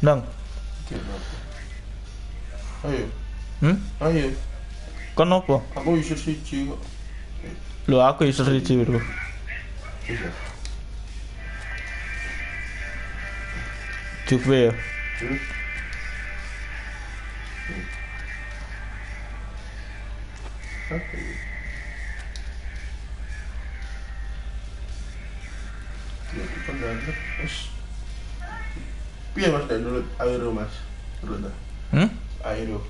Nang. Ayo. Ayo. Kenapa? Aku user siji kok. Lho aku user siji lho. Juve ya. Piye Mas nek download Aero Mas? Terus ta? Aero.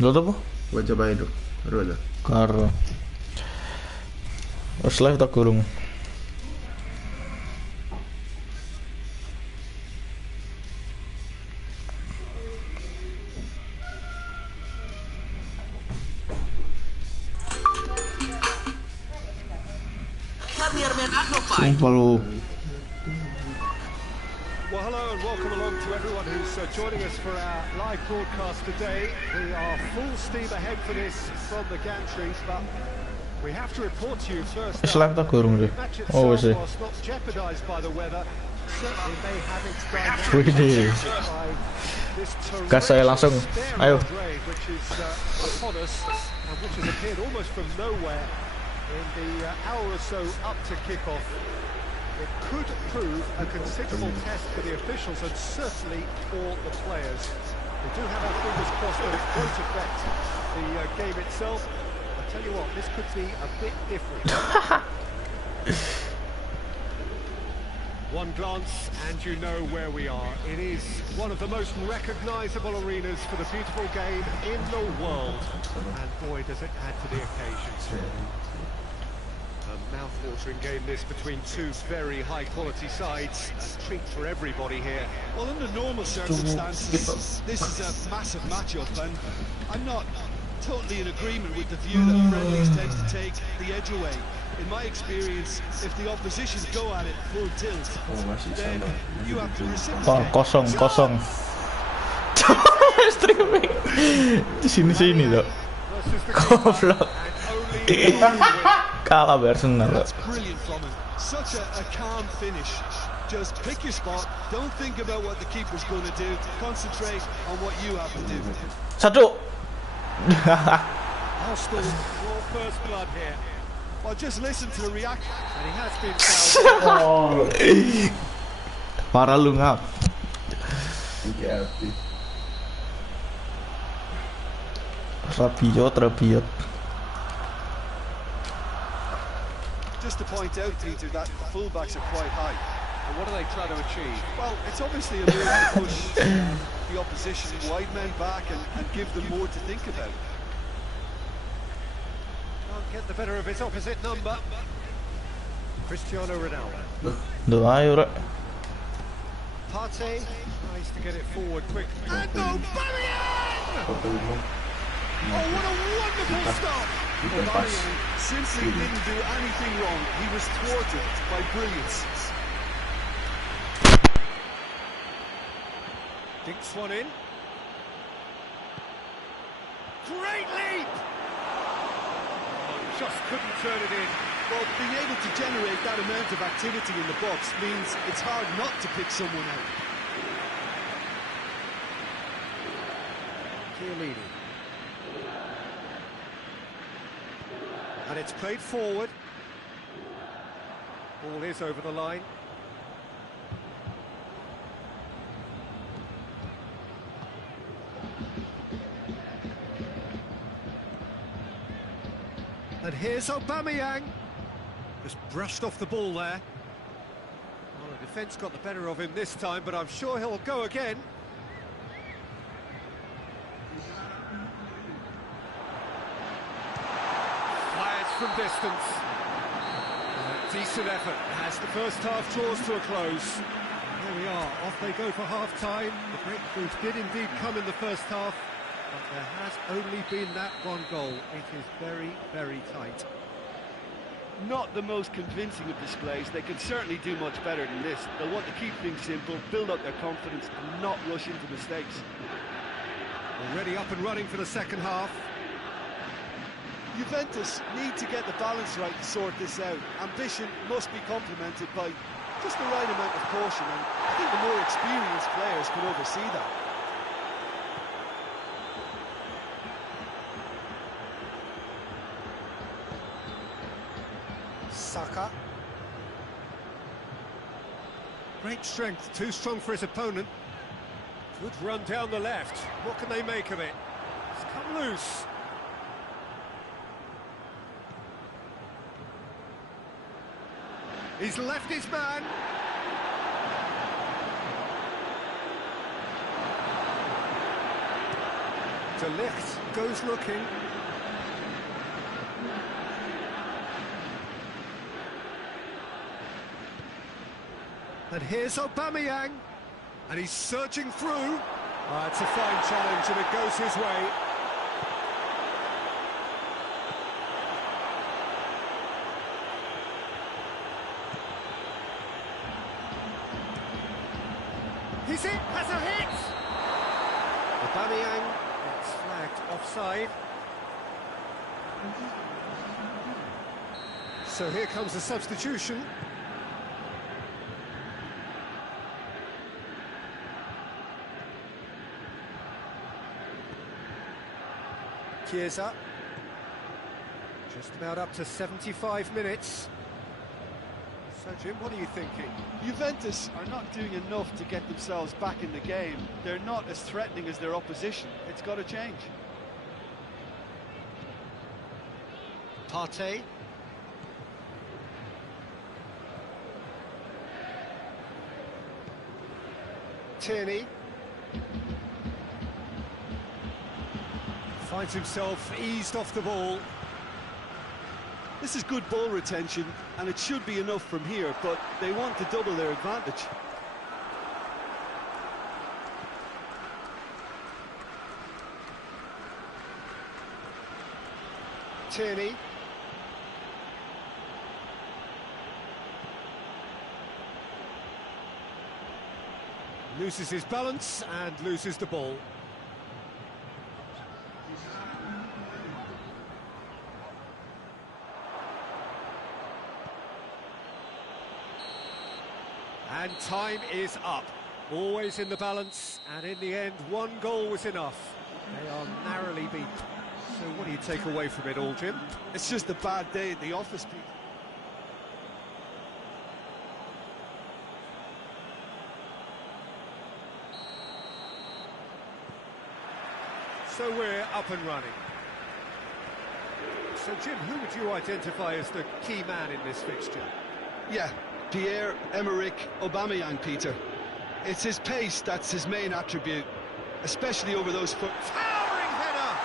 Download apa? Wajib Aero. Terus ta? Karo. Wes live tak gurung. Sumpah lu. Well, hello and welcome along to everyone who's joining us for our live broadcast today. We are full steam ahead for this from the gantries, but we have to report to you first. Wes live tak gurung deh. Oh wes. Whilst not jeopardised by the weather, certainly may have its Wih. Gas saya langsung. Ayo. which is upon us and which has appeared almost from nowhere in the hour or so up to kick-off. It could prove a considerable test for the officials and certainly for the players. We do have our fingers crossed that it won't affect the game itself. I tell you what, this could be a bit different. One glance and you know where we are. It is one of the most recognisable arenas for the beautiful game in the world. And boy, does it add to the occasion. A mouth-watering game this between two very high-quality sides. A treat for everybody here. Well, under normal circumstances, this is a massive matchup, and I'm not totally in agreement with the view that friendlies tend to take the edge away. In my experience, if the opposition go at it full tilt, then you have to reciprocate. Kosong. Streaming. Di sini loh. Goblok. Kalah Arsenal. That's brilliant from him. Such a calm finish. Just pick your spot. Don't think about what the keeper's going to do. Concentrate on what you have to do. Satu. Arsenal, your first blood here. Well, just listen to the reaction. And he has been fouled. Parah lu ngap. Rabiot. Just to point out, Peter, that the fullbacks are quite high. And what are they trying to achieve? Well, it's obviously a move to push the opposition wide men back and give them more to think about. Can't get the better of his opposite number. Cristiano Ronaldo. Doa yuk, Partey tries to get it forward quickly. And Aubameyang! Oh, what a wonderful stop! Aubameyang simply didn't do anything wrong. He was thwarted by brilliance. Dinks one in. Great leap! Just couldn't turn it in. Well, being able to generate that amount of activity in the box means it's hard not to pick someone out. Chiellini. And it's played forward. Ball is over the line. And here's Aubameyang. Just brushed off the ball there. Well, the defence got the better of him this time, but I'm sure he'll go again. Fires from distance. Decent effort as the first half draws to a close. And there we are, off they go for half-time. The breakthroughs did indeed come in the first half, but there has only been that one goal. It is very, very tight. Not the most convincing of displays. They can certainly do much better than this. They'll want to keep things simple, build up their confidence and not rush into mistakes. Already up and running for the second half. Juventus need to get the balance right to sort this out. Ambition must be complemented by Just the right amount of caution, and I think the more experienced players can oversee that. Saka. Great strength, too strong for his opponent. Good run down the left. What can they make of it? It's come loose. He's left his man. De Ligt goes looking. And here's Aubameyang. And he's surging through. It's a fine challenge and it goes his way. He's in, has a hit! Aubameyang gets flagged offside. So here comes the substitution. Chiesa. Just about up to 75 minutes. So, Jim, what are you thinking? Juventus are not doing enough to get themselves back in the game. They're not as threatening as their opposition. It's got to change. Partey. Tierney. Finds himself eased off the ball. This is good ball retention, and it should be enough from here, but they want to double their advantage. Tierney. Loses his balance and loses the ball. And time is up. Always in the balance, and in the end, one goal was enough. They are narrowly beaten. So what do you take away from it all, Jim? It's just a bad day at the office, Pete. So we're up and running. So, Jim, who would you identify as the key man in this fixture? Yeah, Pierre-Emerick Aubameyang, Peter. It's his pace that's his main attribute, especially over those foot. Towering header!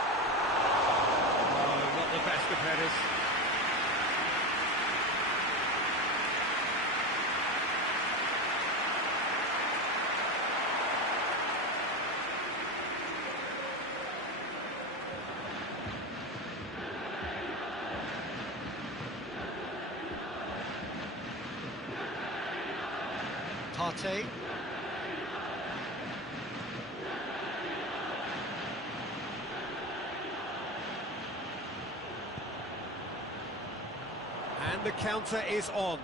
Oh, not the best of headers. Partey. And the counter is on.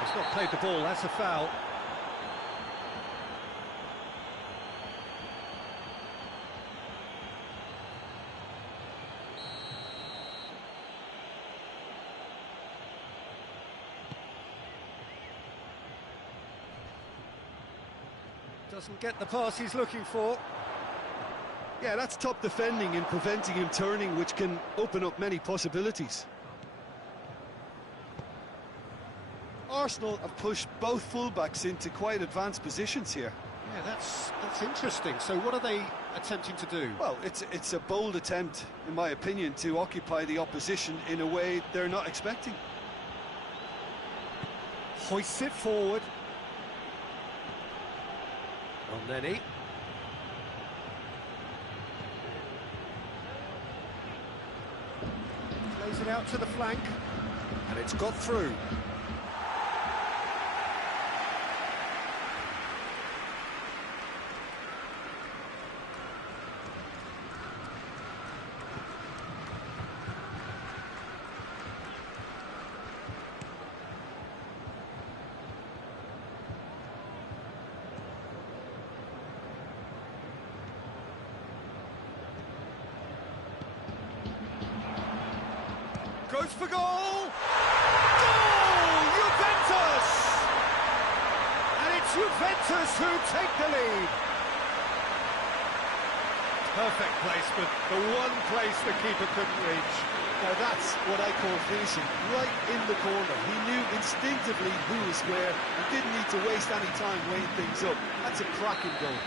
He's not played the ball, that's a foul. Doesn't get the pass he's looking for. Yeah, that's top defending and preventing him turning, which can open up many possibilities. Arsenal have pushed both fullbacks into quite advanced positions here. Yeah, that's interesting. So what are they attempting to do? Well, it's a bold attempt, in my opinion, to occupy the opposition in a way they're not expecting. Hoists it forward. Nenny. Plays it out to the flank, and it's got through. Goes for goal! Goal! Juventus! And it's Juventus who take the lead. Perfect placement, the one place the keeper couldn't reach. Now that's what I call finishing, right in the corner. He knew instinctively who was square and didn't need to waste any time weighing things up. That's a cracking goal.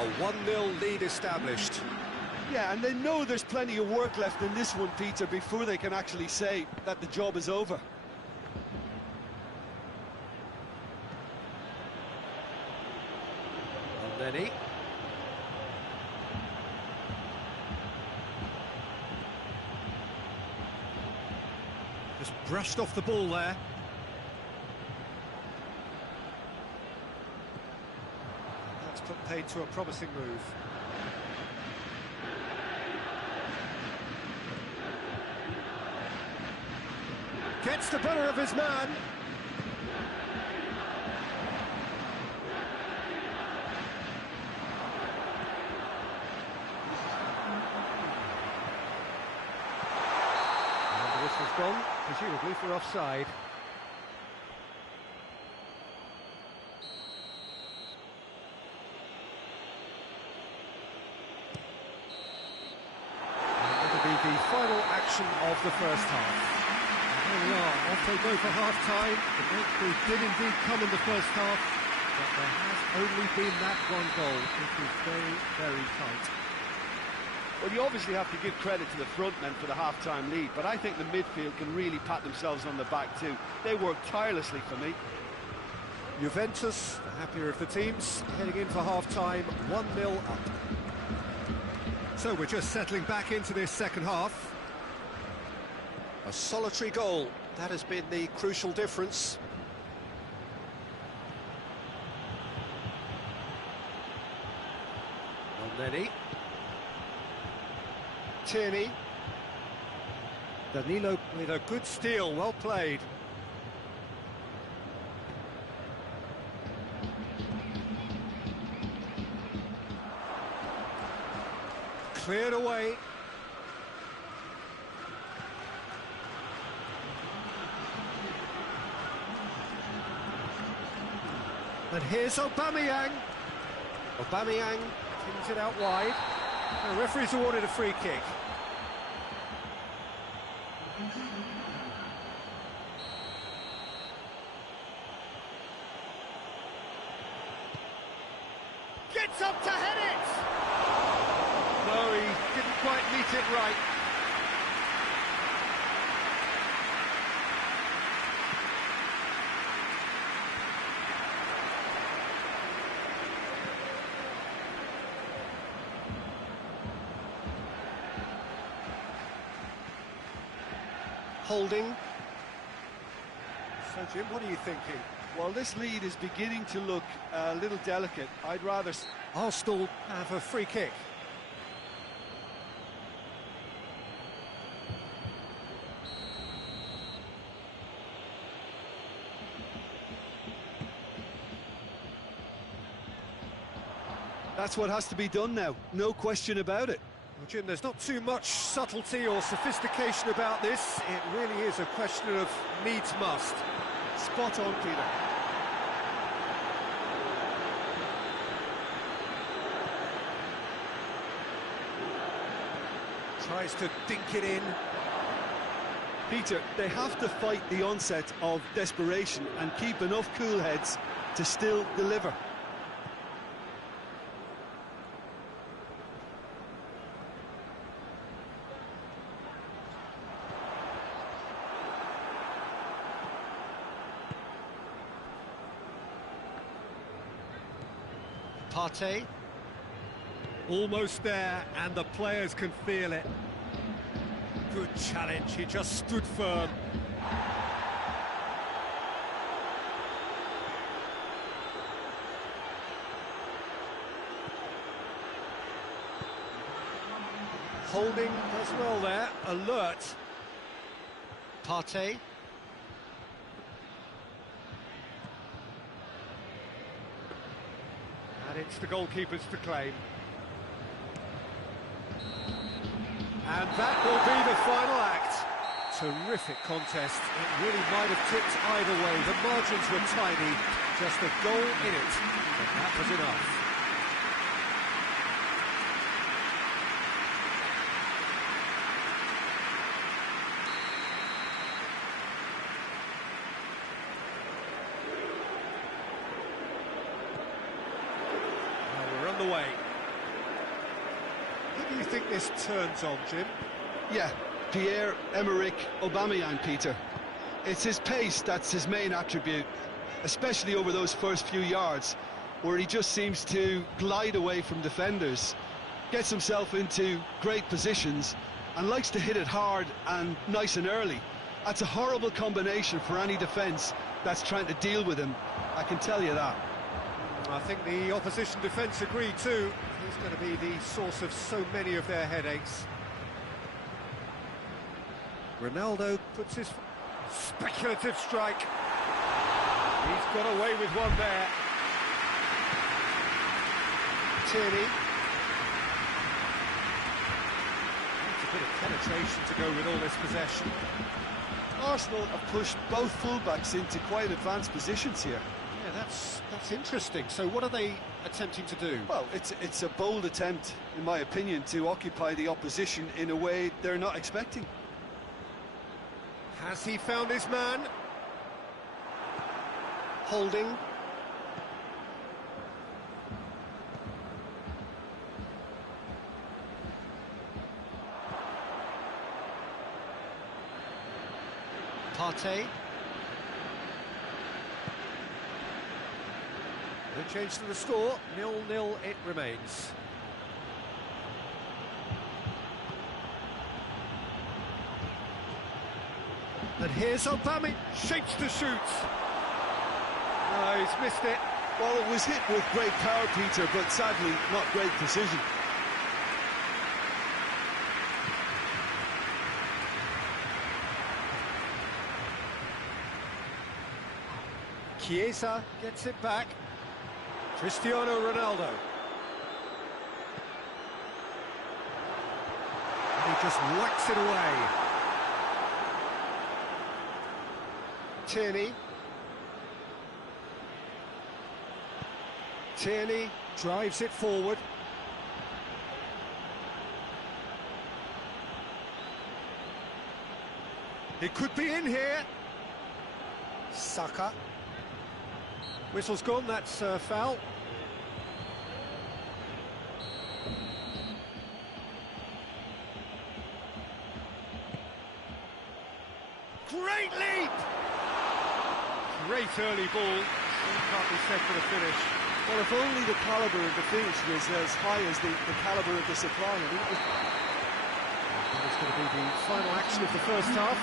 A 1-0 lead established. Yeah, and they know there's plenty of work left in this one, Peter, before they can actually say that the job is over. Lenny. Just brushed off the ball there. That's put paid to a promising move. Gets the better of his man. And the whistle's gone, presumably for offside. And it'll be the final action of the first half. Here we are, off they go for half-time. The breakthrough did indeed come in the first half, but there has only been that one goal. It was very, very tight. Well, you obviously have to give credit to the front men for the half-time lead, but I think the midfield can really pat themselves on the back too. They worked tirelessly for me. Juventus, the happier of the teams, heading in for half-time, 1-0 up. So we're just settling back into this second half. A solitary goal, that has been the crucial difference. Lenny. Tierney. Danilo with a good steal, well played. Cleared away. And here's Aubameyang. Aubameyang pins it out wide. The referee's awarded a free kick. Gets up to head it! No, he didn't quite meet it right. Holding. So, Jim, what are you thinking? Well, this lead is beginning to look a little delicate. I'd rather... Arsenal have a free kick. That's what has to be done now, no question about it. Well, Jim, there's not too much subtlety or sophistication about this. It really is a question of needs must. Spot on, Peter. Tries to dink it in. Peter, they have to fight the onset of desperation and keep enough cool heads to still deliver. Partey. Almost there, and the players can feel it. Good challenge, he just stood firm. Holding as well there, alert. Partey. And it's the goalkeepers to claim. And that will be the final act. Terrific contest. It really might have tipped either way. The margins were tiny, just a goal in it, but that was enough. Well, we're on the way. Who do you think this turns on, Jim? Yeah, Pierre-Emerick Aubameyang, Peter. It's his pace that's his main attribute, especially over those first few yards, where he just seems to glide away from defenders, gets himself into great positions, and likes to hit it hard and nice and early. That's a horrible combination for any defence that's trying to deal with him, I can tell you that. I think the opposition defence agree too. He's going to be the source of so many of their headaches. Ronaldo puts his speculative strike. He's got away with one there. Tierney. Needs a bit of penetration to go with all this possession. Arsenal have pushed both fullbacks into quite advanced positions here. Yeah, that's interesting. So what are they attempting to do? Well, it's a bold attempt, in my opinion, to occupy the opposition in a way they're not expecting. Has he found his man? Holding. Partey. No change to the score, 0-0 it remains. And here's Aubameyang, shapes to shoot. No, he's missed it. Well, it was hit with great power, Peter, but sadly not great precision. Chiesa gets it back. Cristiano Ronaldo. And he just whacks it away. Tierney. Tierney drives it forward. It could be in here. Saka. Whistle's gone, that's foul. Great leap! Great early ball, can't be said for the finish. Well, if only the calibre of the finish was as high as the calibre of the supply. I mean, It's going to be the final action of the first half.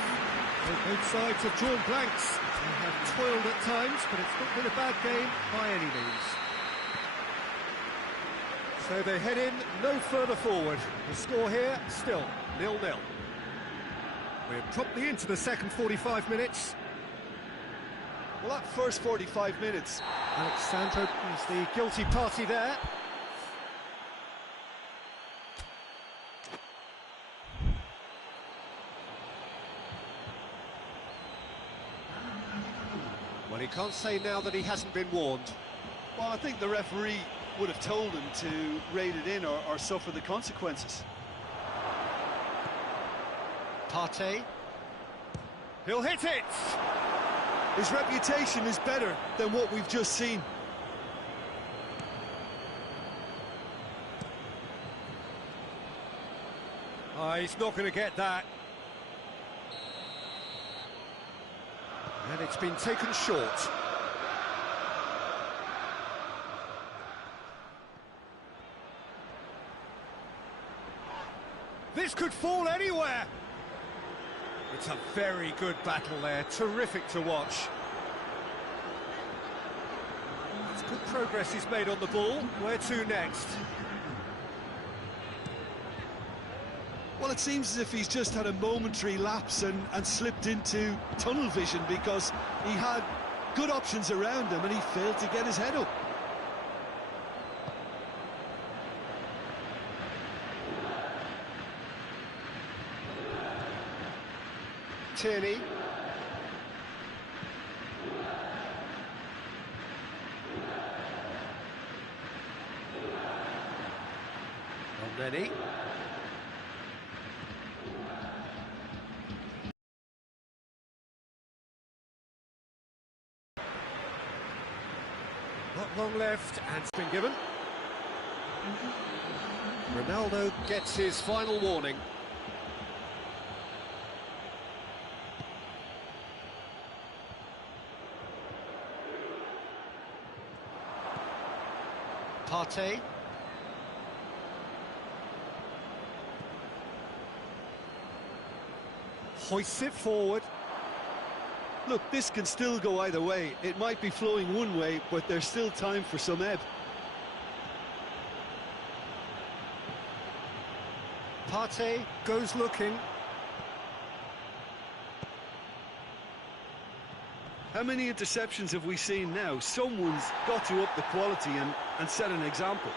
Both sides have drawn blanks. They have toiled at times, but it's not been a bad game by any means. So they head in no further forward. The score here, still 0-0. We're promptly into the second 45 minutes. well, that first 45 minutes. Alexandro is the guilty party there. Well, he can't say now that he hasn't been warned. Well, I think the referee would have told him to rate it in or suffer the consequences. Partey. He'll hit it! His reputation is better than what we've just seen. Oh, he's not going to get that. And it's been taken short. This could fall anywhere. It's a very good battle there, terrific to watch. It's good progress he's made on the ball. Where to next? Well, it seems as if he's just had a momentary lapse and slipped into tunnel vision, because he had good options around him and he failed to get his head up. Tierney. Nenny. Not long left, and it's been given. Ronaldo gets his final warning. Partey. Hoists it forward. Look, this can still go either way. It might be flowing one way, but there's still time for some ebb. Partey goes looking. How many interceptions have we seen now? Someone's got to up the quality and set an example.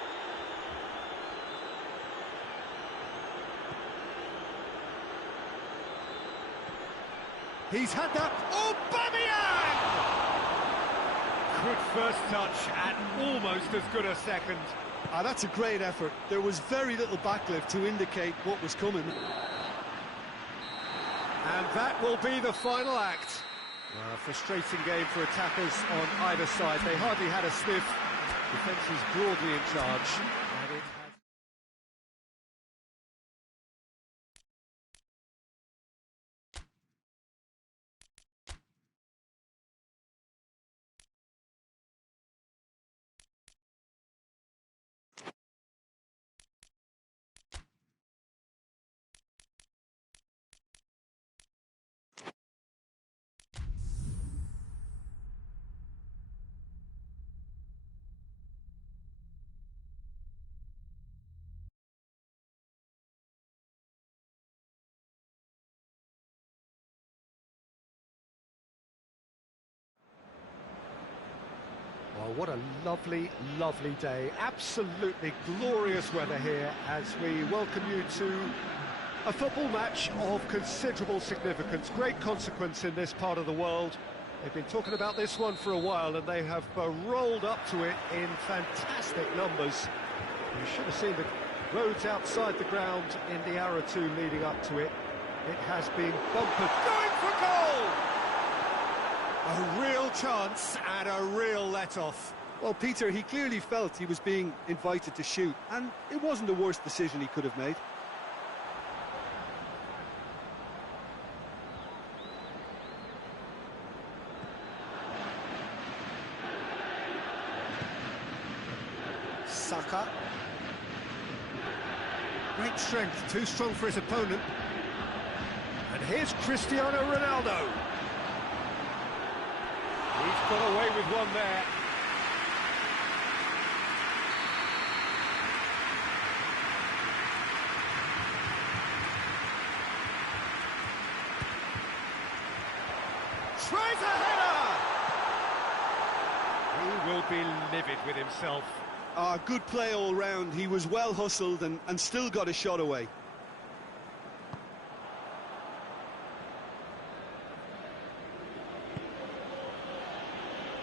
He's had that. Aubameyang! Good first touch and almost as good a second. That's a great effort. There was very little backlift to indicate what was coming. And that will be the final act. A frustrating game for attackers on either side. They hardly had a sniff. Defence is broadly in charge. And it has... Well, what a lovely, lovely day. Absolutely glorious weather here as we welcome you to a football match of considerable significance. Great consequence in this part of the world. They've been talking about this one for a while and they have rolled up to it in fantastic numbers. You should have seen the roads outside the ground in the hour or two leading up to it. It has been bumpered. Going for goal! A real chance and a real let-off. Well, Peter, he clearly felt he was being invited to shoot, and it wasn't the worst decision he could have made. Saka. Great strength, too strong for his opponent. And here's Cristiano Ronaldo. He's got away with one there. Tries a header! He will be livid with himself. Good play all round. He was well hustled and still got a shot away.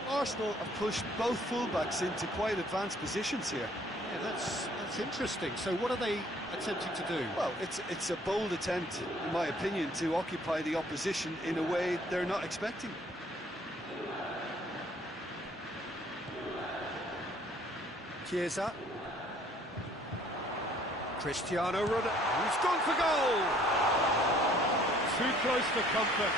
Arsenal have pushed both fullbacks into quite advanced positions here. Yeah, that's interesting. So what are they attempting to do? Well, it's a bold attempt, in my opinion, to occupy the opposition in a way they're not expecting. Chiesa. Cristiano Ronaldo. He's gone for goal! Too close for comfort.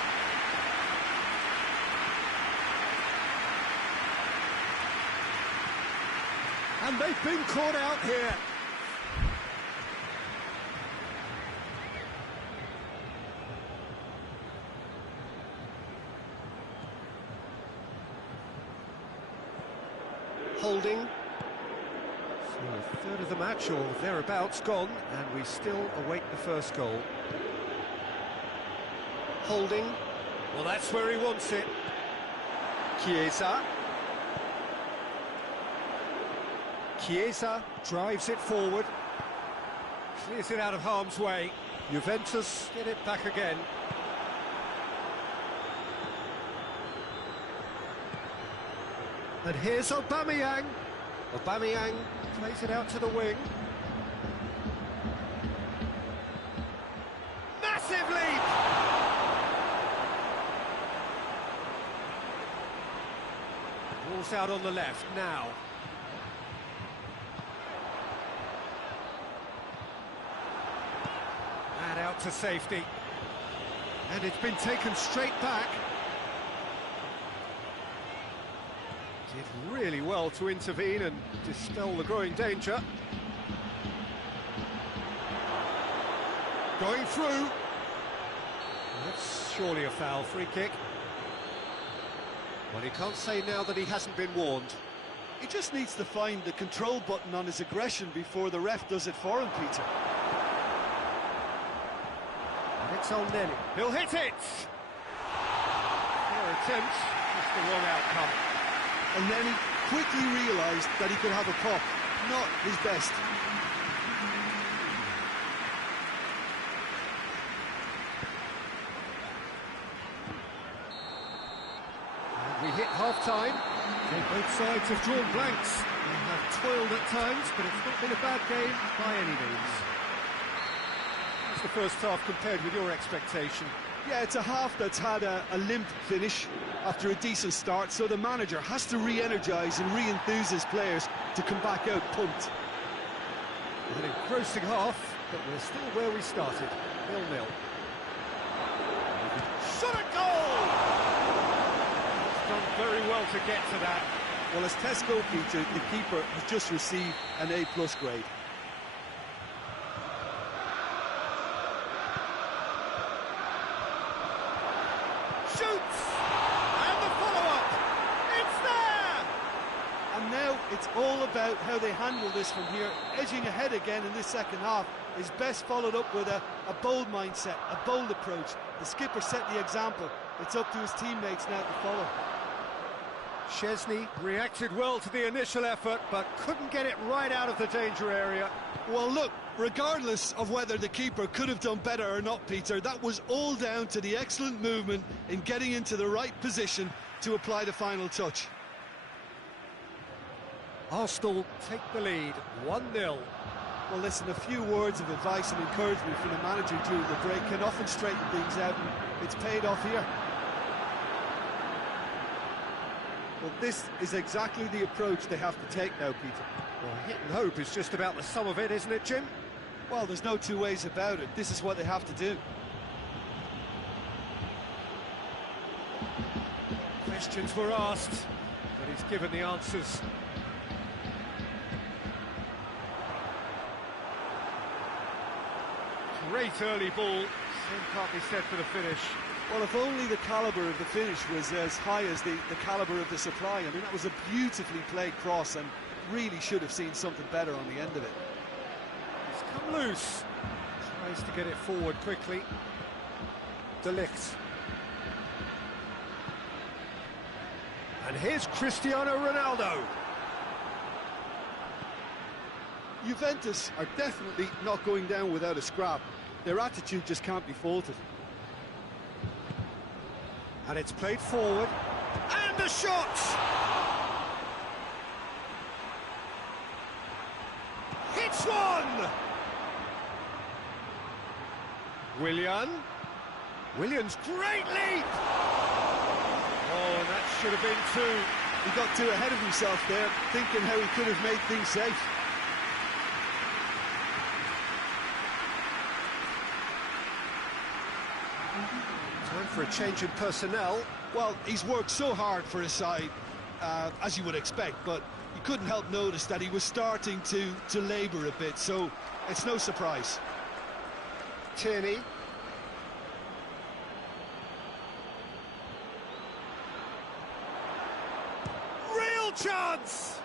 And they've been caught out here. Holding. So a third of the match or thereabouts gone, and we still await the first goal. Holding. Well, that's where he wants it. Chiesa. Chiesa drives it forward. Clears it out of harm's way. Juventus get it back again. And here's Aubameyang. Aubameyang plays it out to the wing. Massive leap! Ball's out on the left now. And out to safety. And it's been taken straight back. Did really well to intervene and dispel the growing danger. Going through. That's surely a foul, free kick. Well, he can't say now that he hasn't been warned. He just needs to find the control button on his aggression before the ref does it for him, Peter. And it's on Nelly. He'll hit it! Fair attempt, just the wrong outcome. And then he quickly realised that he could have a pop. Not his best. And we hit half-time. Both sides have drawn blanks. They have toiled at times, but it's not been a bad game by any means. That's the first half compared with your expectation. Yeah, it's a half that's had a limp finish after a decent start, so the manager has to re-energise and re-enthuse his players to come back out pumped. An engrossing half, but we're still where we started, 0-0. Shot at goal! He's done very well to get to that. Well, as test goalkeeper, the keeper has just received an A+ grade. Shoots! And the follow-up! It's there! And now it's all about how they handle this from here. Edging ahead again in this second half is best followed up with a bold mindset, a bold approach. The skipper set the example. It's up to his teammates now to follow. Chesney reacted well to the initial effort, but couldn't get it right out of the danger area. Well, look, regardless of whether the keeper could have done better or not, Peter, that was all down to the excellent movement in getting into the right position to apply the final touch. Arsenal take the lead, 1-0. Well, listen, a few words of advice and encouragement from the manager during the break can often straighten things out, and it's paid off here. Well, this is exactly the approach they have to take now, Peter. Well, hit and hope is just about the sum of it, isn't it, Jim? Well, there's no two ways about it. This is what they have to do. Questions were asked, but he's given the answers. Great early ball, same can't be said for the finish. Well, if only the calibre of the finish was as high as the calibre of the supply. I mean, that was a beautifully played cross and really should have seen something better on the end of it. It's come loose. Tries to get it forward quickly. De Ligt. And here's Cristiano Ronaldo. Juventus are definitely not going down without a scrap. Their attitude just can't be faulted. And it's played forward. And a shot! Hits one! Willian's great leap! Oh, and that should have been two. He got too ahead of himself there, thinking how he could have made things safe. Time for a change in personnel. Well, he's worked so hard for his side, as you would expect, but you couldn't help notice that he was starting to labour a bit, so it's no surprise. Tierney. Real chance!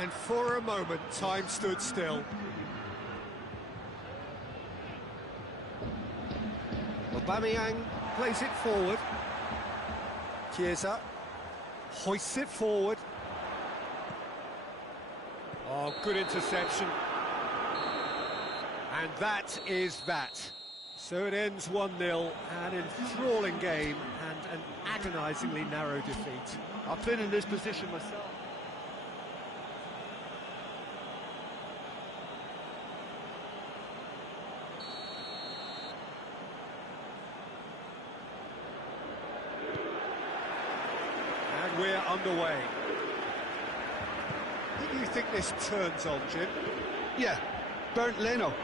And for a moment, time stood still. Aubameyang plays it forward. Chiesa hoists it forward. Oh, good interception. And that is that. So it ends 1-0, an enthralling game and an agonisingly narrow defeat. I've been in this position myself. And we're underway. Who do you think this turns on, Jim? Yeah, Bernd Leno.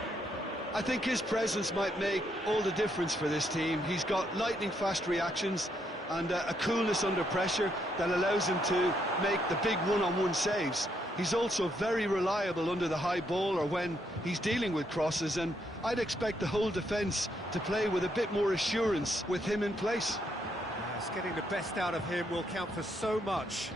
I think his presence might make all the difference for this team. He's got lightning-fast reactions and a coolness under pressure that allows him to make the big one-on-one saves. He's also very reliable under the high ball or when he's dealing with crosses, and I'd expect the whole defence to play with a bit more assurance with him in place. Yes, getting the best out of him will count for so much.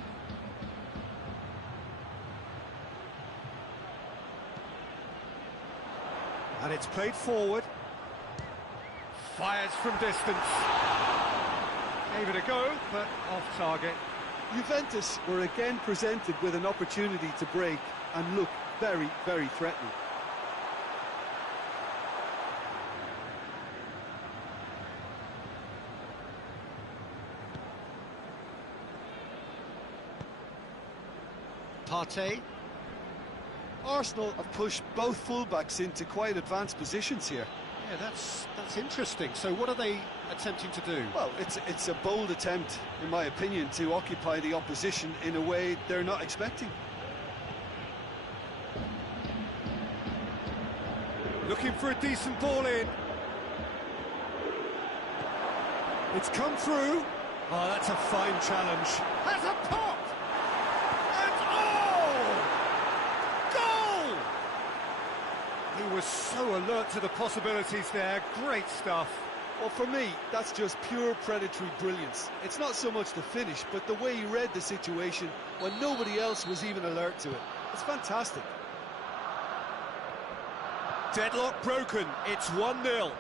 And it's played forward. Fires from distance. Gave it a go, but off target. Juventus were again presented with an opportunity to break and look very, very threatening. Partey. Arsenal have pushed both fullbacks into quite advanced positions here. Yeah, that's interesting. So what are they attempting to do? Well, it's a bold attempt, in my opinion, to occupy the opposition in a way they're not expecting. Looking for a decent ball in. It's come through. Oh, that's a fine challenge. Has a pop! And oh! Goal! He was so alert to the possibilities there. Great stuff. Well, for me, that's just pure predatory brilliance. It's not so much the finish, but the way he read the situation when nobody else was even alert to it. It's fantastic. Deadlock broken. It's 1-0.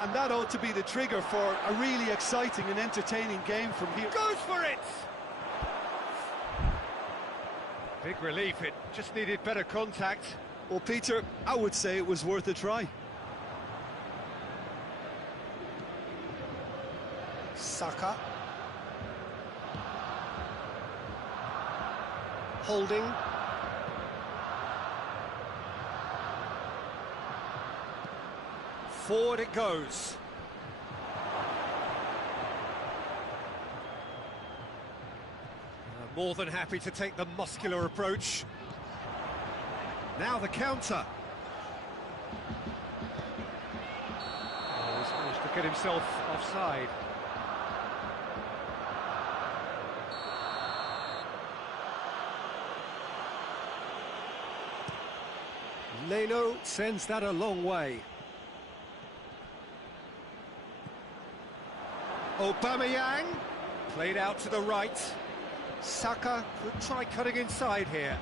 And that ought to be the trigger for a really exciting and entertaining game from here. Goes for it! Big relief. It just needed better contact. Well, Peter, I would say it was worth a try. Saka. Holding. Forward it goes. More than happy to take the muscular approach. Now the counter. Oh, he's managed to get himself offside. Leno sends that a long way. Aubameyang, played out to the right. Saka could try cutting inside here.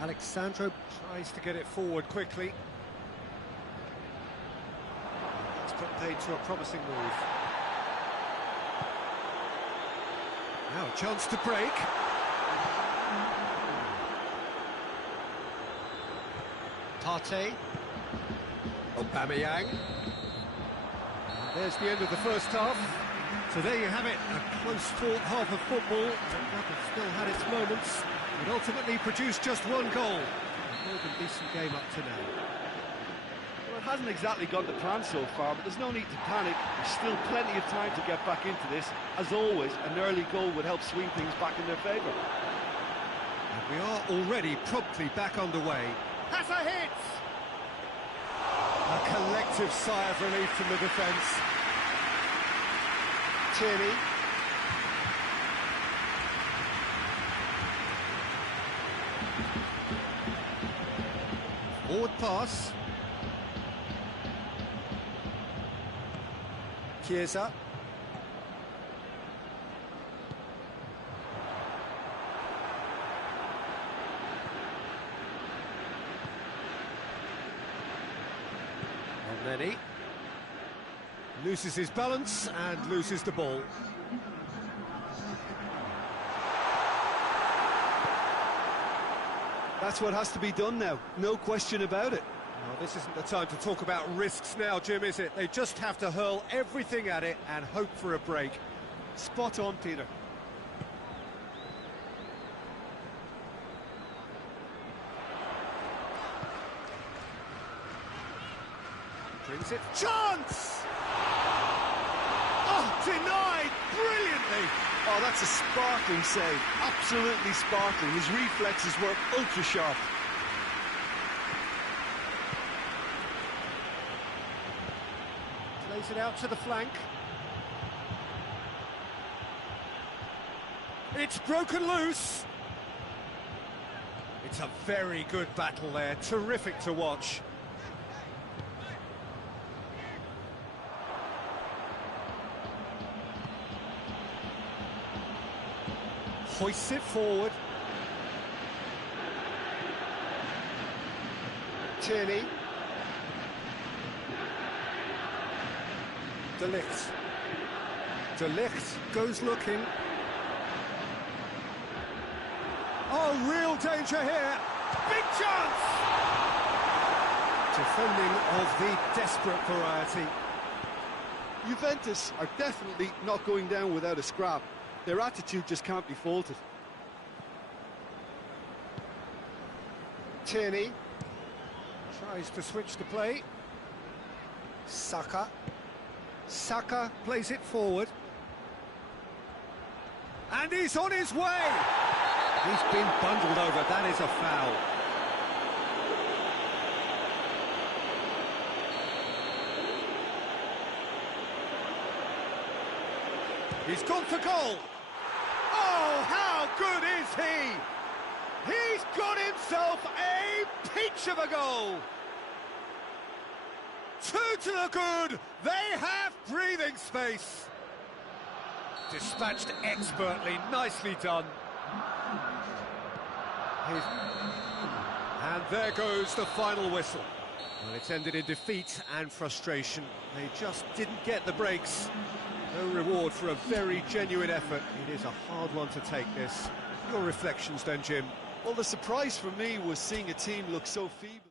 Alexandro tries to get it forward quickly. That's put paid to a promising move. Now a chance to break. Partey. Aubameyang. There's the end of the first half. So there you have it, a close-fought half of football that has still had its moments. It ultimately produced just one goal. A more than decent game up to now. Well, it hasn't exactly gone to plan so far, but there's no need to panic. There's still plenty of time to get back into this. As always, an early goal would help swing things back in their favour. And we are already promptly back underway. Has a hit! A collective sigh of relief from the defence. Tierney. Forward pass. Chiesa. And then he loses his balance and loses the ball. That's what has to be done now, no question about it. Well, this isn't the time to talk about risks now, Jim, is it? They just have to hurl everything at it and hope for a break. Spot on, Peter. Brings it. Chance! Oh, denied brilliantly. Oh, that's a sparkling save. Absolutely sparkling. His reflexes were ultra sharp. Plays it out to the flank. It's broken loose. It's a very good battle there. Terrific to watch. Hoists it forward. Tierney. De Ligt. De Ligt goes looking. Oh, real danger here. Big chance! Defending of the desperate variety. Juventus are definitely not going down without a scrap. Their attitude just can't be faulted. Tierney tries to switch the play. Saka. Saka plays it forward. And he's on his way! He's been bundled over, that is a foul. He's gone for goal! Oh, how good is he? He's got himself a peach of a goal! 2 to the good, they have breathing space. Dispatched expertly, nicely done. And there goes the final whistle. Well, it's ended in defeat and frustration. They just didn't get the breaks. No reward for a very genuine effort. It is a hard one to take, this. Your reflections then, Jim? Well, the surprise for me was seeing a team look so feeble.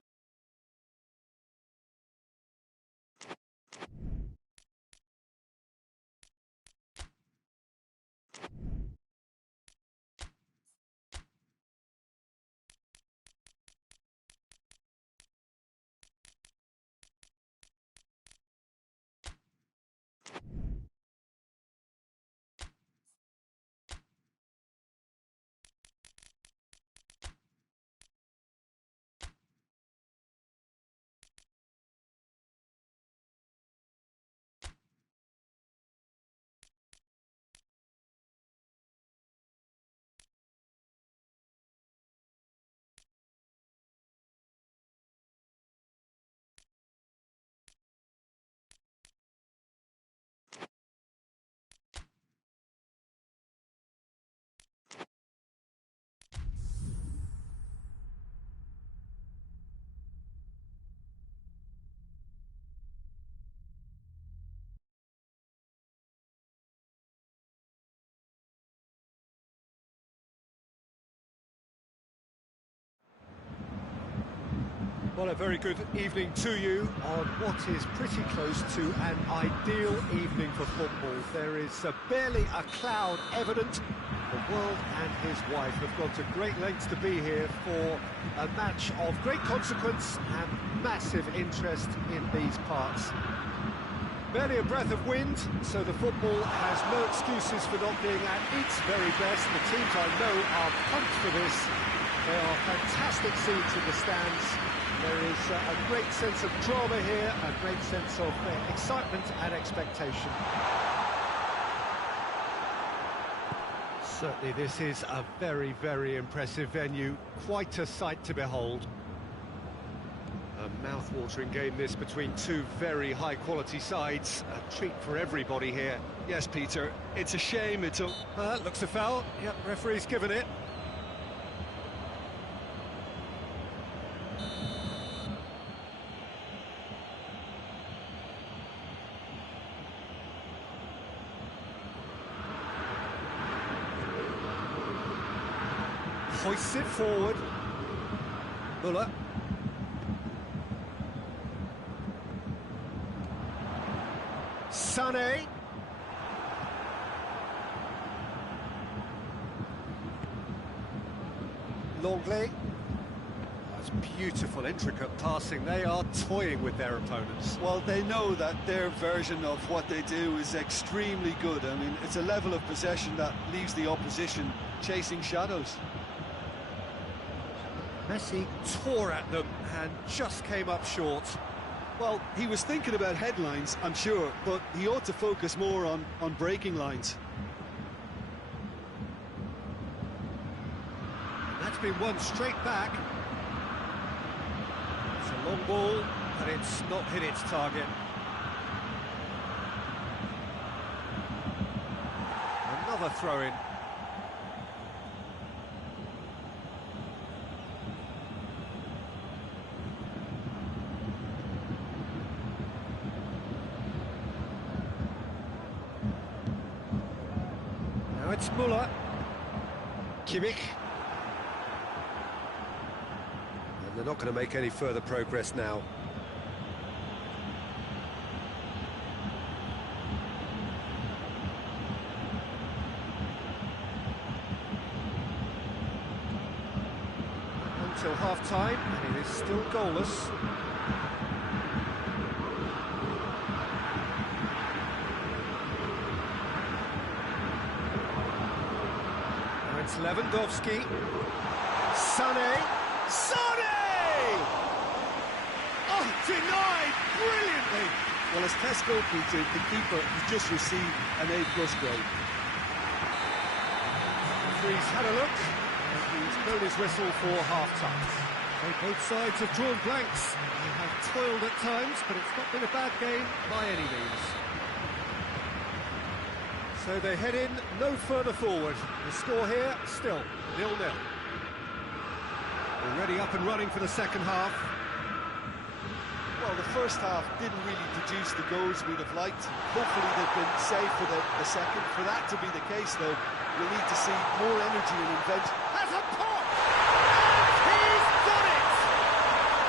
Well, a very good evening to you on what is pretty close to an ideal evening for football. There is barely a cloud evident. The world and his wife have gone to great lengths to be here for a match of great consequence and massive interest in these parts. Barely a breath of wind, so the football has no excuses for not being at its very best. The teams I know are pumped for this. There are fantastic scenes in the stands. There is a great sense of drama here, a great sense of excitement and expectation. Certainly this is a very, very impressive venue. Quite a sight to behold. A mouth-watering game this between two very high-quality sides. A treat for everybody here. Yes, Peter, it's a shame it's a... Looks a foul. Yep, referee's given it. Hoists it forward. Muller. Sané. Longley. That's beautiful, intricate passing. They are toying with their opponents. Well, they know that their version of what they do is extremely good. I mean, it's a level of possession that leaves the opposition chasing shadows. Messi tore at them and just came up short. Well, he was thinking about headlines, I'm sure, but he ought to focus more on breaking lines. That's been won straight back. It's a long ball, and it's not hit its target. Another throw-in. Now it's Müller. Kimmich. And they're not going to make any further progress now. Until half-time, and it is still goalless. Now it's Lewandowski. Sané. Oh, denied brilliantly! Well, as test goalkeeper, the keeper has just received an A+ grade. Referee's had a look, and he's blown his whistle for half-time. Both sides have drawn blanks. They have toiled at times, but it's not been a bad game by any means. So they head in no further forward. The score here, still 0-0. Already up and running for the second half. Well, the first half didn't really produce the goals we'd have liked. Hopefully they've been saved for the second. For that to be the case, though, we'll need to see more energy and invention. Has a pop! And he's done it!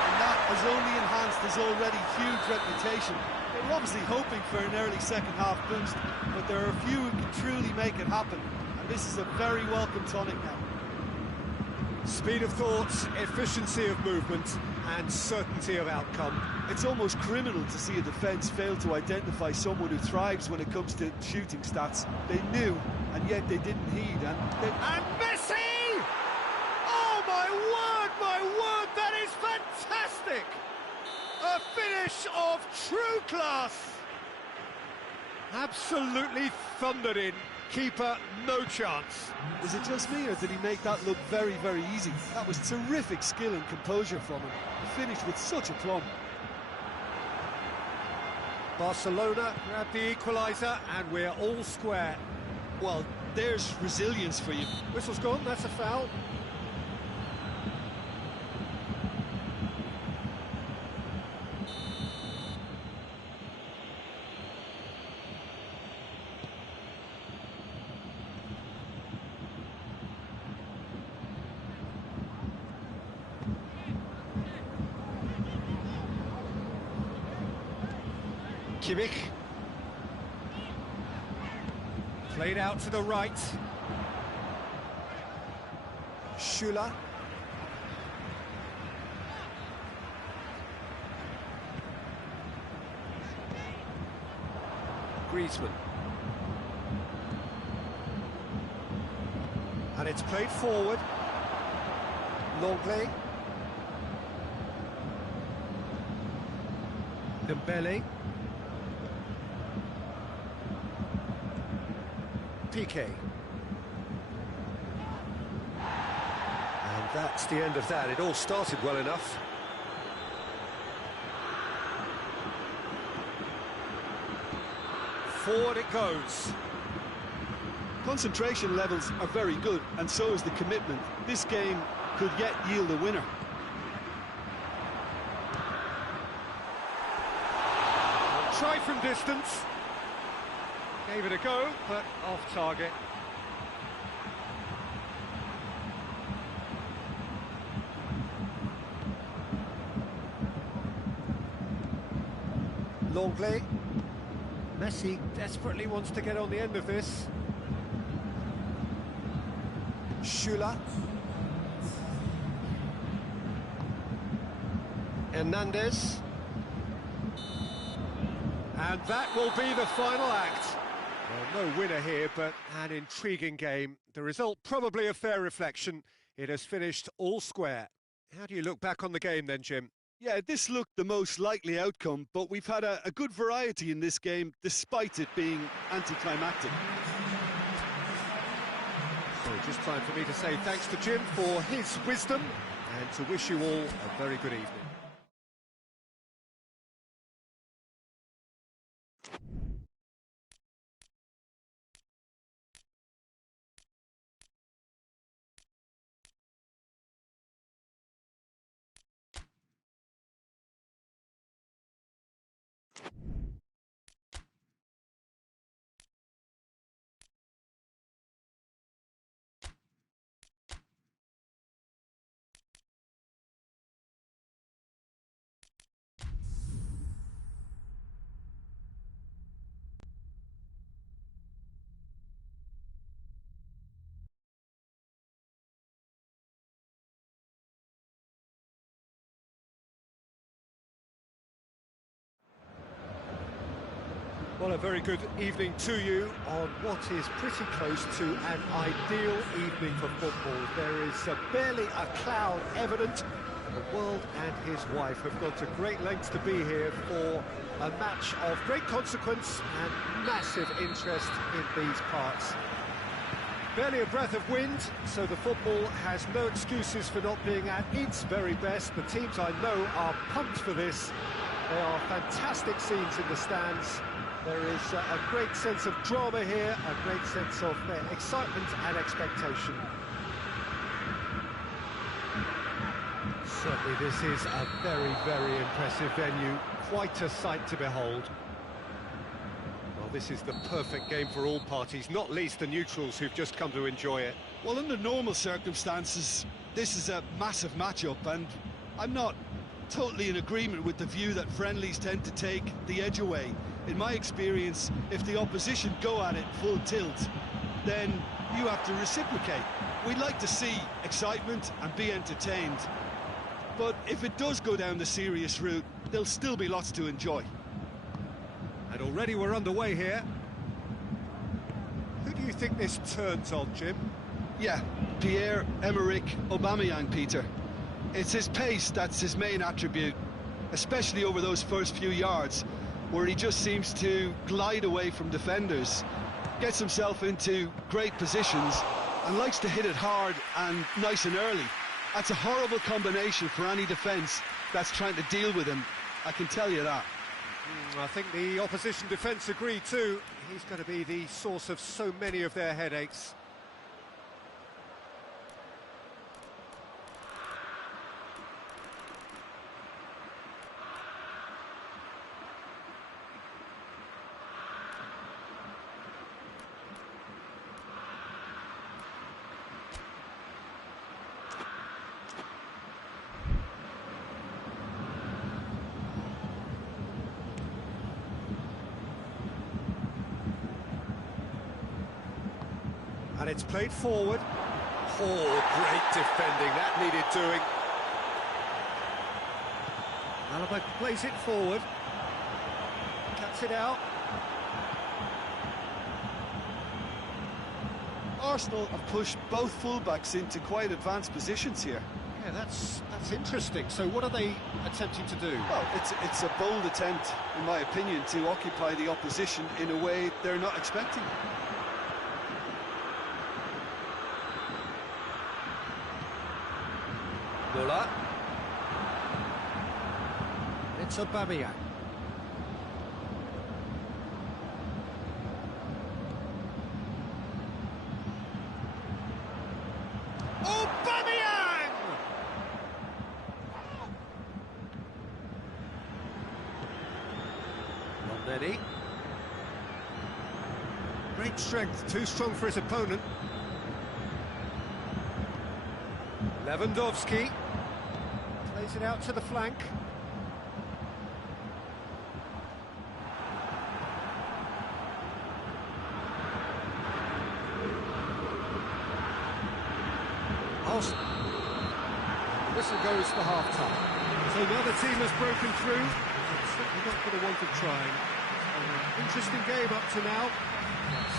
And that has only enhanced his already huge reputation. They were obviously hoping for an early second half boost, but there are a few who can truly make it happen. And this is a very welcome tonic now. Speed of thought, efficiency of movement, and certainty of outcome. It's almost criminal to see a defence fail to identify someone who thrives when it comes to shooting stats. They knew, and yet they didn't heed. And Messi! Oh, my word, that is fantastic! A finish of true class! Absolutely thundered in. Keeper, no chance. Was it just me, or did he make that look very, very easy? That was terrific skill and composure from him. He finished with such aplomb. Barcelona grab the equaliser, and we're all square. Well, there's resilience for you. Whistle's gone, that's a foul. Kimmich. Played out to the right. Schüller. Griezmann. And it's played forward. Longley. Dembele. Piqué. And that's the end of that. It all started well enough. Forward it goes. Concentration levels are very good, and so is the commitment. This game could yet yield a winner. Try from distance. Gave it a go, but off target. Longley. Messi desperately wants to get on the end of this. Schüller. Hernandez. And that will be the final act. Well, no winner here, but an intriguing game. The result probably a fair reflection. It has finished all square. How do you look back on the game then, Jim? Yeah, this looked the most likely outcome, but we've had a good variety in this game, despite it being anticlimactic. So just time for me to say thanks to Jim for his wisdom and to wish you all a very good evening. Well, a very good evening to you on what is pretty close to an ideal evening for football. There is barely a cloud evident. The world and his wife have gone to great lengths to be here for a match of great consequence and massive interest in these parts. Barely a breath of wind, so the football has no excuses for not being at its very best. The teams I know are pumped for this. There are fantastic scenes in the stands. There is a great sense of drama here, a great sense of excitement and expectation. Certainly this is a very, very impressive venue, quite a sight to behold. Well, this is the perfect game for all parties, not least the neutrals who've just come to enjoy it. Well, under normal circumstances, this is a massive matchup, and I'm not totally in agreement with the view that friendlies tend to take the edge away. In my experience, if the opposition go at it full tilt, then you have to reciprocate. We'd like to see excitement and be entertained. But if it does go down the serious route, there'll still be lots to enjoy. And already we're underway here. Who do you think this turns on, Jim? Yeah, Pierre-Emerick Aubameyang, Peter. It's his pace that's his main attribute, especially over those first few yards, where he just seems to glide away from defenders, gets himself into great positions, and likes to hit it hard and nice and early. That's a horrible combination for any defence that's trying to deal with him, I can tell you that. I think the opposition defence agree too. He's going to be the source of so many of their headaches. And it's played forward. Oh, great defending, that needed doing. Alaba plays it forward. Cuts it out. Arsenal have pushed both fullbacks into quite advanced positions here. Yeah, that's interesting. So what are they attempting to do? Well, it's a bold attempt, in my opinion, to occupy the opposition in a way they're not expecting. Muller. It's Aubameyang. Aubameyang! Rondetti. Great strength, too strong for his opponent. Lewandowski plays it out to the flank. Whistle goes for half-time. So now the team has broken through. It's certainly not for the want of trying. An interesting game up to now.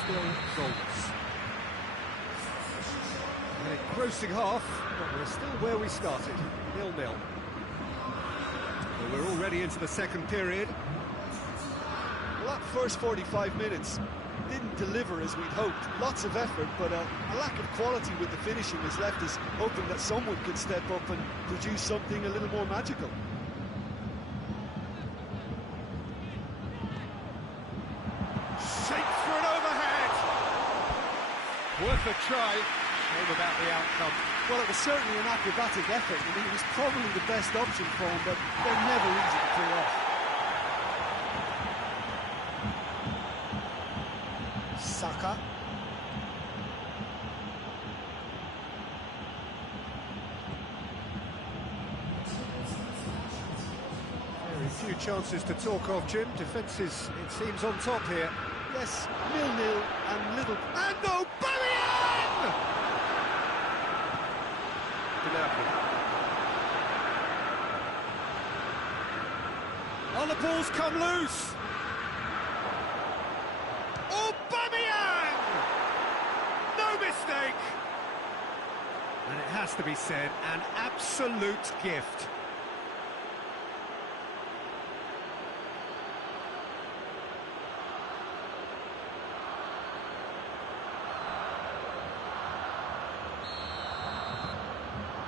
Still goalless. An engrossing half, but we're still where we started. 0-0. Well, we're already into the second period. Well, that first 45 minutes didn't deliver as we'd hoped. Lots of effort, but a lack of quality with the finishing has left us hoping that someone could step up and produce something a little more magical. Shapes for an overhead! Worth a try. Shame about the outcome. Well, it was certainly an acrobatic effort. I mean, it was probably the best option for him, but they're never easy to pull off. Saka. Very few chances to talk of, Jim. Defence is, it seems, on top here. Yes, 0-0 and little... And Aubameyang! Oh, the ball's come loose! Aubameyang! No mistake! And it has to be said, an absolute gift.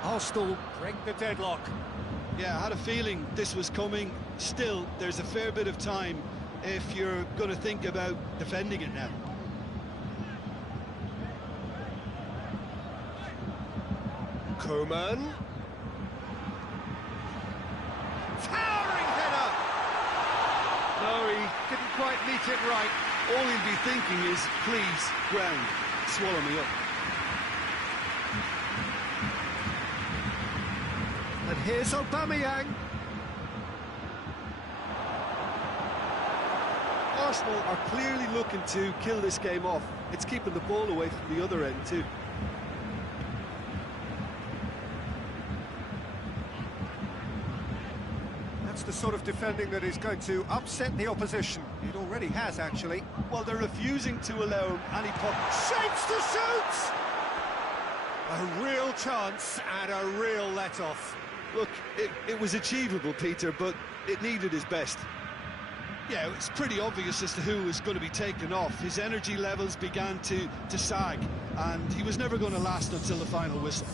Arsenal break the deadlock. Yeah, I had a feeling this was coming. Still, there's a fair bit of time if you're going to think about defending it now. Coman. Towering header! No, he didn't quite meet it right. All he'll be thinking is, please, ground, swallow me up. And here's Aubameyang. Arsenal are clearly looking to kill this game off. It's keeping the ball away from the other end too. That's the sort of defending that is going to upset the opposition. It already has, actually. Well, they're refusing to allow any puck. Shapes to shoot! A real chance and a real let-off. Look, it was achievable, Peter, but it needed his best. Yeah, it's pretty obvious as to who was going to be taken off. His energy levels began to sag, and he was never going to last until the final whistle.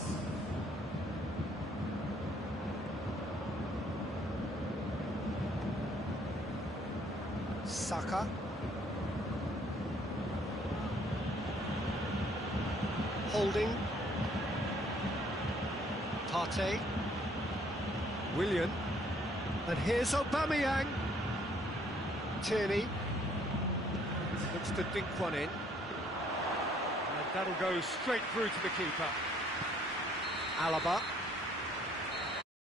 Saka. Holding. Partey. Willian. And here's Aubameyang. Tierney. Looks to dink one in. And that'll go straight through to the keeper. Alaba.